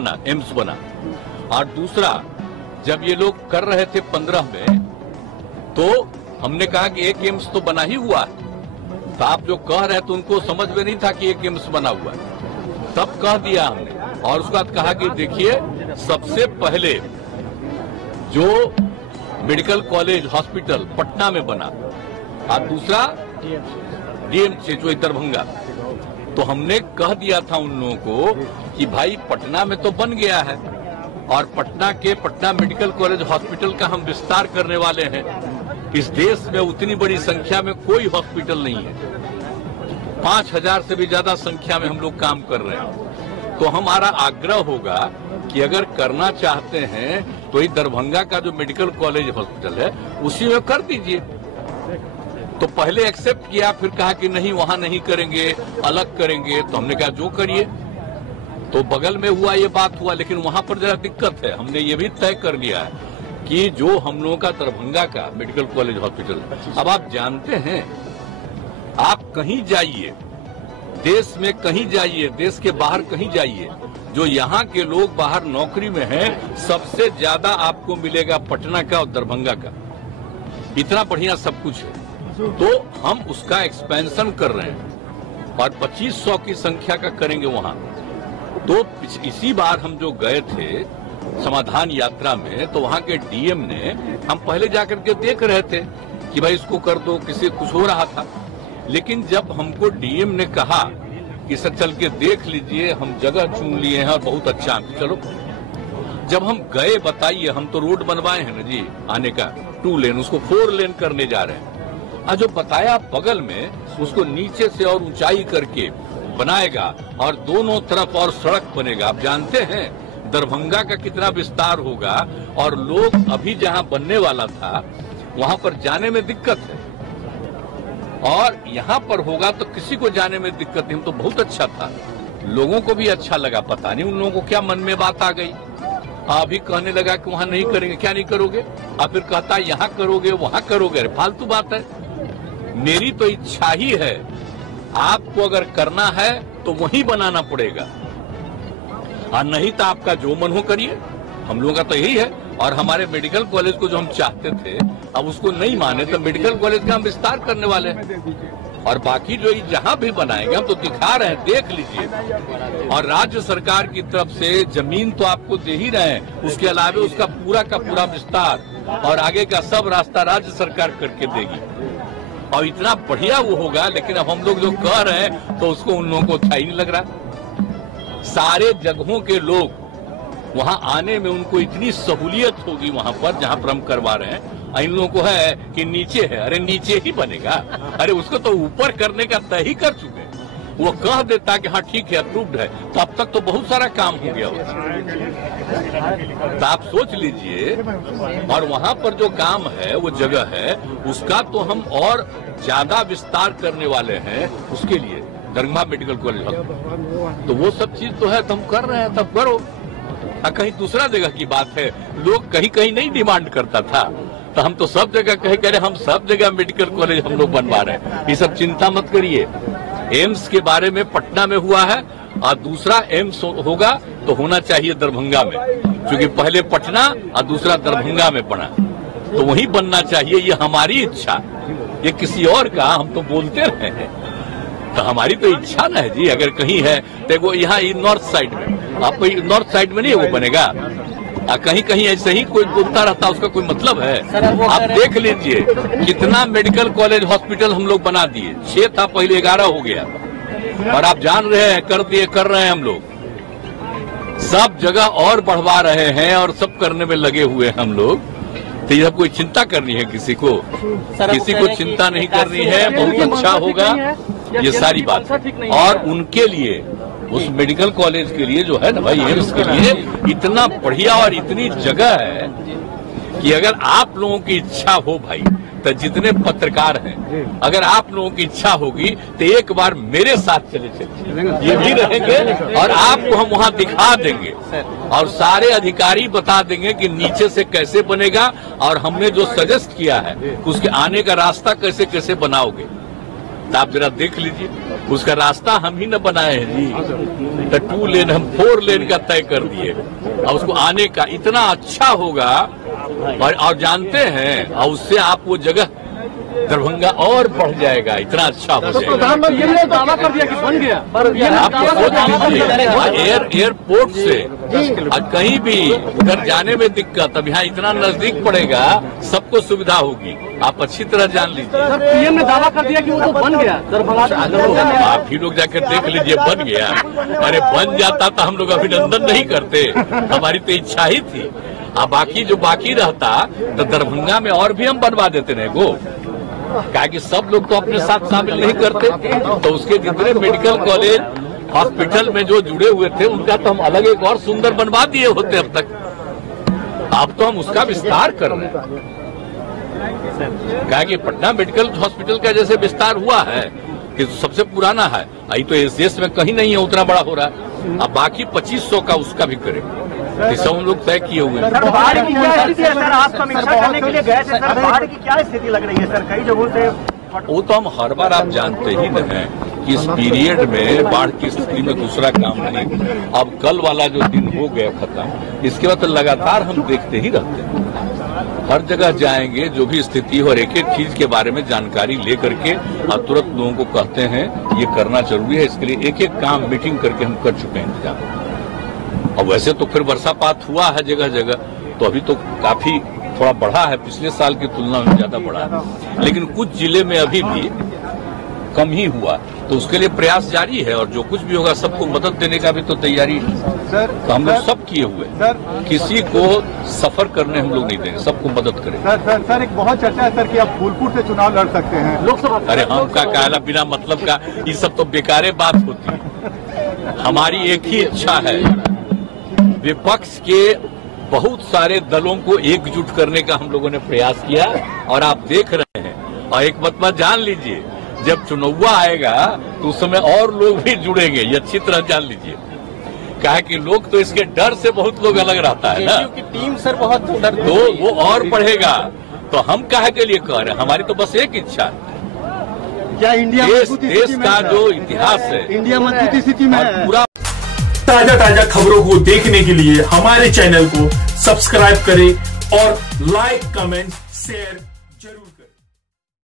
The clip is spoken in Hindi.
बना, एम्स बना। और दूसरा, जब ये लोग कर रहे थे 15 में, तो हमने कहा कि एक एम्स तो बना ही हुआ है। तो आप जो कह रहे थे उनको समझ में नहीं था कि एक एम्स बना हुआ है, तब कह दिया हमने। और उसके बाद कहा कि देखिए, सबसे पहले जो मेडिकल कॉलेज हॉस्पिटल पटना में बना और दूसरा डीएमसी जो दरभंगा, तो हमने कह दिया था उन लोगों को कि भाई पटना में तो बन गया है और पटना मेडिकल कॉलेज हॉस्पिटल का हम विस्तार करने वाले हैं। इस देश में उतनी बड़ी संख्या में कोई हॉस्पिटल नहीं है, 5000 से भी ज्यादा संख्या में हम लोग काम कर रहे हैं। तो हमारा आग्रह होगा कि अगर करना चाहते हैं तो ये दरभंगा का जो मेडिकल कॉलेज हॉस्पिटल है उसी में कर दीजिए। तो पहले एक्सेप्ट किया, फिर कहा कि नहीं वहां नहीं करेंगे, अलग करेंगे। तो हमने कहा जो करिए। तो बगल में हुआ ये बात हुआ, लेकिन वहां पर जरा दिक्कत है। हमने ये भी तय कर लिया है कि जो हम लोगों का दरभंगा का मेडिकल कॉलेज हॉस्पिटल, अब आप जानते हैं, आप कहीं जाइए, देश में कहीं जाइए, देश के बाहर कहीं जाइए, जो यहाँ के लोग बाहर नौकरी में हैं, सबसे ज्यादा आपको मिलेगा पटना का और दरभंगा का। इतना बढ़िया सब कुछ है। तो हम उसका एक्सपेंशन कर रहे हैं और 2500 की संख्या का करेंगे वहां। तो इसी बार हम जो गए थे समाधान यात्रा में, तो वहां के डीएम ने, हम पहले जाकर के देख रहे थे कि भाई इसको कर दो, किसी कुछ हो रहा था। लेकिन जब हमको डीएम ने कहा कि सर चल के देख लीजिए, हम जगह चुन लिए हैं और बहुत अच्छा है, चलो। जब हम गए, बताइए, हम तो रोड बनवाए हैं ना जी आने का, 2 लेन, उसको 4 लेन करने जा रहे हैं। और जो बताया बगल में, उसको नीचे से और ऊंचाई करके बनाएगा और दोनों तरफ और सड़क बनेगा। आप जानते हैं दरभंगा का कितना विस्तार होगा, और लोग अभी जहां बनने वाला था वहां पर जाने में दिक्कत है, और यहां पर होगा तो किसी को जाने में दिक्कत नहीं। तो बहुत अच्छा था, लोगों को भी अच्छा लगा। पता नहीं उन लोगों को क्या मन में बात आ गई, अभी कहने लगा कि वहां नहीं करेंगे। क्या नहीं करोगे? और फिर कहता यहाँ करोगे, वहां करोगे। फालतू बात है। मेरी तो इच्छा ही है, आपको अगर करना है तो वहीं बनाना पड़ेगा, और नहीं तो आपका जो मन हो करिए। हम लोगों का तो यही है। और हमारे मेडिकल कॉलेज को जो हम चाहते थे, अब उसको नहीं माने, तो मेडिकल कॉलेज का हम विस्तार करने वाले हैं। और बाकी जो जहां भी बनाएंगे हम तो दिखा रहे हैं, देख लीजिए। और राज्य सरकार की तरफ से जमीन तो आपको दे ही रहे हैं, उसके अलावा उसका पूरा का पूरा विस्तार और आगे का सब रास्ता राज्य सरकार करके देगी, और इतना बढ़िया वो होगा। लेकिन अब हम लोग जो कह रहे हैं तो उसको उन लोगों को अच्छा ही नहीं लग रहा। सारे जगहों के लोग वहां आने में उनको इतनी सहूलियत होगी वहां पर जहां पर हम करवा रहे हैं। इन लोगों को है कि नीचे है, अरे नीचे ही बनेगा, अरे उसको तो ऊपर करने का तय ही कर चुके। वो कह देता कि हाँ ठीक है, अप्रूव्ड है, तो अब तक तो बहुत सारा काम हो गया होता। तो आप सोच लीजिए। और वहां पर जो काम है, वो जगह है, उसका तो हम और ज्यादा विस्तार करने वाले हैं। उसके लिए दरभंगा मेडिकल कॉलेज हॉस्पिटल, तो वो सब चीज तो है, तो हम कर रहे हैं, तब करो। कहीं दूसरा जगह की बात है, लोग कहीं कहीं नहीं डिमांड करता था, तो हम तो सब जगह कह रहे, हम सब जगह मेडिकल कॉलेज हम लोग बनवा रहे हैं। ये सब चिंता मत करिए। एम्स के बारे में पटना में हुआ है, और दूसरा एम्स होगा तो होना चाहिए दरभंगा में, क्योंकि पहले पटना और दूसरा दरभंगा में बना, तो वहीं बनना चाहिए। ये हमारी इच्छा, ये किसी और का हम तो बोलते रहे हैं, तो हमारी तो इच्छा ना है जी। अगर कहीं है तो यहाँ नॉर्थ साइड में, आपको नॉर्थ साइड में नहीं वो बनेगा, कहीं कहीं ऐसे ही कोई बोलता रहता, उसका कोई मतलब है? आप देख लीजिए कितना मेडिकल कॉलेज हॉस्पिटल हम लोग बना दिए। 6 था पहले, 11 हो गया, और आप जान रहे हैं कर रहे हैं हम लोग सब जगह, और बढ़वा रहे हैं, और सब करने में लगे हुए हैं हम लोग। तो ये सब कोई चिंता करनी है किसी को? किसी को चिंता नहीं करनी है। बहुत अच्छा होगा ये सारी बात। और उनके लिए, उस मेडिकल कॉलेज के लिए जो है ना भाई, एम्स के लिए इतना बढ़िया और इतनी जगह है कि अगर आप लोगों की इच्छा हो भाई, तो जितने पत्रकार हैं, अगर आप लोगों की इच्छा होगी तो एक बार मेरे साथ चले ये भी रहेंगे, और आपको हम वहां दिखा देंगे, और सारे अधिकारी बता देंगे कि नीचे से कैसे बनेगा, और हमने जो सजेस्ट किया है उसके आने का रास्ता कैसे कैसे बनाओगे। तो आप जरा देख लीजिए, उसका रास्ता हम ही न बनाए हैं जी। तो 2 लेन हम 4 लेन का तय कर दिए और उसको आने का इतना अच्छा होगा। और जानते हैं, और उससे आप वो जगह दरभंगा और बढ़ जाएगा, इतना अच्छा हो जाएगा। प्रधानमंत्री ने दावा कर दिया कि बन गया, आप सोच लीजिए एयरपोर्ट से कहीं भी उधर जाने में दिक्कत, अब यहाँ इतना नजदीक पड़ेगा, सबको सुविधा होगी। आप अच्छी तरह जान लीजिए। सर पीएम ने दावा कर दिया कि वो तो बन गया दरभंगा। आप ही लोग जाकर देख लीजिए, बन गया। अरे बन जाता तो हम लोग अभिनंदन नहीं करते, हमारी तो इच्छा ही थी। अब बाकी जो बाकी रहता तो दरभंगा में और भी हम बनवा देते रहे गो, क्या कि सब लोग तो अपने साथ शामिल नहीं करते। तो उसके जितने मेडिकल कॉलेज हॉस्पिटल में जो जुड़े हुए थे उनका तो हम अलग एक और सुंदर बनवा दिए होते अब तक। अब तो हम उसका विस्तार कर रहे हैं, क्या कि पटना मेडिकल हॉस्पिटल का जैसे विस्तार हुआ है कि सबसे पुराना है, यही तो इस देश में कहीं नहीं है, उतना बड़ा हो रहा है। अब बाकी 2500 का उसका भी करेंगे, सब हम लोग तय किए हुए हैं। बाढ़ की क्या स्थिति है सर? आप समीक्षा करने के लिए गए थे सर, बाढ़ की क्या स्थिति लग रही है सर? कई जगहों से वो तो हम हर बार आप जानते ही न हैं कि इस पीरियड में बाढ़ की स्थिति में दूसरा काम नहीं। अब कल वाला जो दिन हो गया खत्म, इसके बाद तो लगातार हम देखते ही रहते हैं, हर जगह जाएंगे, जो भी स्थिति हो और एक एक चीज के बारे में जानकारी लेकर के और तुरंत लोगों को कहते हैं ये करना जरूरी है। इसके लिए एक एक काम मीटिंग करके हम कर चुके हैं इंतजाम। और वैसे तो फिर वर्षापात हुआ है जगह जगह, तो अभी तो काफी थोड़ा बढ़ा है, पिछले साल की तुलना में ज्यादा बढ़ा है, लेकिन कुछ जिले में अभी भी कम ही हुआ। तो उसके लिए प्रयास जारी है और जो कुछ भी होगा सबको मदद देने का भी तो तैयारी है सर। तो हम लोग सब किए हुए सर, किसी को सफर करने हम लोग नहीं देंगे, सबको मदद करेंगे। सर एक बहुत चर्चा है सर कि आप फूलपुर से चुनाव लड़ सकते हैं लोकसभा। अरे हम का कहना बिना मतलब का, ये सब तो बेकारे बात होती है। हमारी एक ही इच्छा है, विपक्ष के बहुत सारे दलों को एकजुट करने का हम लोगों ने प्रयास किया और आप देख रहे हैं। और एक बात जान लीजिए, जब चुनाव आएगा तो उस समय और लोग भी जुड़ेंगे, ये अच्छी तरह जान लीजिए। क्या है कि लोग तो इसके डर से बहुत लोग अलग रहता है ना, टीम सर बहुत डर, तो वो और बढ़ेगा। तो हम काहे के लिए कह रहे हैं, हमारी तो बस एक इच्छा है, क्या इंडिया देश का जो इतिहास है, इंडिया मजबूती स्थिति में है। पूरा ताजा खबरों को देखने के लिए हमारे चैनल को सब्सक्राइब करें और लाइक, कमेंट, शेयर